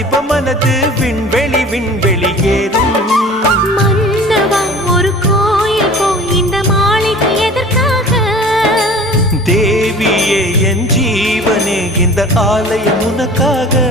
வாலிப மனது விண்வெளி விண்வெளி ஏறும். மன்னவா ஒரு கோயில் போய் இந்த மாளிகை எதற்காக? தேவியே என் ஜீவனே இந்த ஆலயம் உனக்காக.